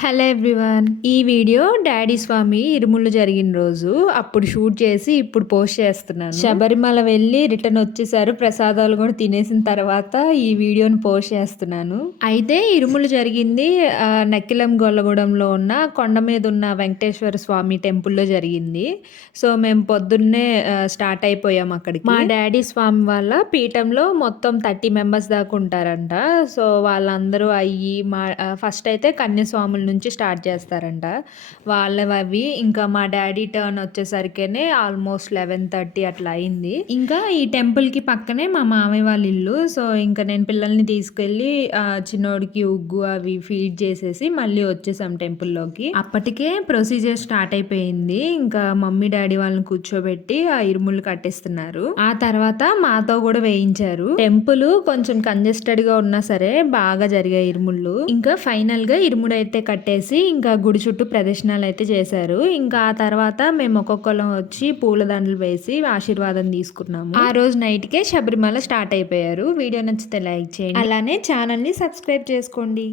Hello everyone ఈ video daddy స్వామి ఇరుములు జరిగిన రోజు అప్పుడు షూట్ చేసి ఇప్పుడు పోస్ట్ చేస్తున్నాను. శబరిమల వెళ్ళి రిటర్న్ వచ్చేసారు. ప్రసాదాలు కూడా తినేసిన తర్వాత ఈ వీడియోని పోస్ట్ చేస్తున్నాను. అయితే ఇరుములు జరిగింది నక్కిలం గొల్లగూడెంలో ఉన్న కొండ మీద ఉన్న వెంకటేశ్వర స్వామి టెంపుల్లో జరిగింది. సో మేము పొద్దున్నే స్టార్ట్ అయిపోయాం అక్కడికి. మా డాడీ స్వామి వాళ్ళ పీఠంలో మొత్తం థర్టీ మెంబర్స్ దాకా ఉంటారంట. సో వాళ్ళందరూ అయ్యి మా ఫస్ట్ అయితే కన్యస్వాములు నుంచి స్టార్ట్ చేస్తారంట. వాళ్ళవి అవి ఇంకా మా డాడీ టర్న్ వచ్చేసరికేనే ఆల్మోస్ట్ లెవెన్ థర్టీ అట్లా అయింది. ఇంకా ఈ టెంపుల్కి పక్కనే మా మామయ్య వాళ్ళ ఇల్లు. సో ఇంకా నేను పిల్లల్ని తీసుకెళ్ళి చిన్నోడికి ఉగ్గు అవి ఫీడ్ చేసేసి మళ్ళీ వచ్చేసాం టెంపుల్లోకి. అప్పటికే ప్రొసీజర్ స్టార్ట్ అయిపోయింది. ఇంకా మమ్మీ డాడీ వాళ్ళని కూర్చోబెట్టి ఆ ఇరుములు కట్టేస్తున్నారు. ఆ తర్వాత మాతో కూడా వేయించారు. టెంపుల్ కొంచెం కంజెస్టెడ్గా ఉన్నా సరే బాగా జరిగాయి ఇరుముళ్ళు. ఇంకా ఫైనల్గా ఇరుముడు అయితే కట్టేసి ఇంకా గుడి చుట్టూ ప్రదర్శనలు అయితే చేశారు. ఇంకా ఆ తర్వాత మేము ఒక్కొక్కరం వచ్చి పూలదండలు వేసి ఆశీర్వాదం తీసుకున్నాము. ఆ రోజు నైట్ కే శబరిమల స్టార్ట్ అయిపోయారు. వీడియో నచ్చితే లైక్ చేయండి. అలానే ఛానల్ని సబ్స్క్రైబ్ చేసుకోండి.